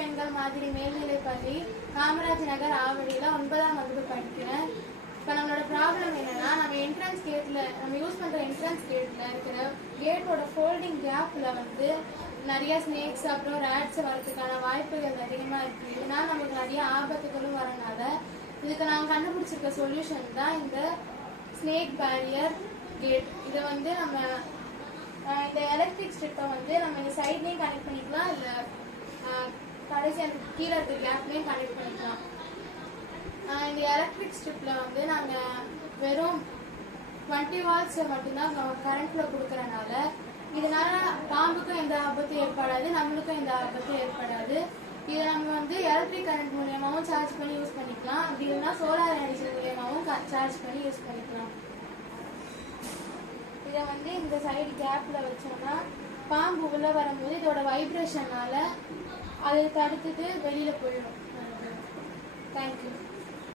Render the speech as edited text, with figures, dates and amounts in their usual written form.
பெண்கள் மாதிரி மேல்நிலைப்பள்ளி காமராஜ் நகர் ஆவடியில் 9ஆம் வகுப்பு படிக்கிறேன். இப்போ நம்மளோட ப்ராப்ளம் என்னன்னா, நம்ம என்ட்ரன்ஸ் கேட்டில் நம்ம யூஸ் பண்ணுற என்ட்ரன்ஸ் கேட்டில் இருக்கிற கேட்டோட ஃபோல்டிங் கேப்பில் வந்து நிறைய ஸ்னேக்ஸ் அப்புறம் ரேட்ஸ் வரதுக்கான வாய்ப்புகள் அதிகமாக இருக்குது. இதனால் நமக்கு நிறைய ஆபத்துகளும் வரனால இதுக்கு நாங்கள் கண்டுபிடிச்சிருக்க சொல்யூஷன் தான் இந்த ஸ்னேக் பேரியர் கேட். இதை வந்து நம்ம இந்த எலக்ட்ரிக் ஸ்ட்ரிப்பை வந்து நம்ம இந்த சைட்லேயும் கனெக்ட் பண்ணிக்கலாம், இல்லை கடைசி அந்த கீழே இருக்க கேப்லேயும் கனெக்ட் பண்ணிக்கலாம். இந்த எலக்ட்ரிக் ஸ்ட்ரிப்பில் வந்து நாங்கள் வெறும் 20 வாட்ஸ் மட்டும்தான் கரண்ட்டில் கொடுக்குறனால இதனால பாம்புக்கும் எந்த ஆபத்தும் ஏற்படாது, நம்மளுக்கும் எந்த ஆபத்தும் ஏற்படாது. இதை நம்ம வந்து எலக்ட்ரிக் கரண்ட் மூலியமாகவும் சார்ஜ் பண்ணி யூஸ் பண்ணிக்கலாம், அப்படி இல்லைன்னா சோலார் எனர்ஜி மூலியமாகவும் சார்ஜ் பண்ணி யூஸ் பண்ணிக்கலாம். இதை வந்து இந்த சைடு கேப்பில் வச்சோம்னா பாம்பு உள்ளே வரும்போது இதோட வைப்ரேஷனால் அதை தடுத்துட்டு வெளியில் போயிடும். தேங்க்யூ.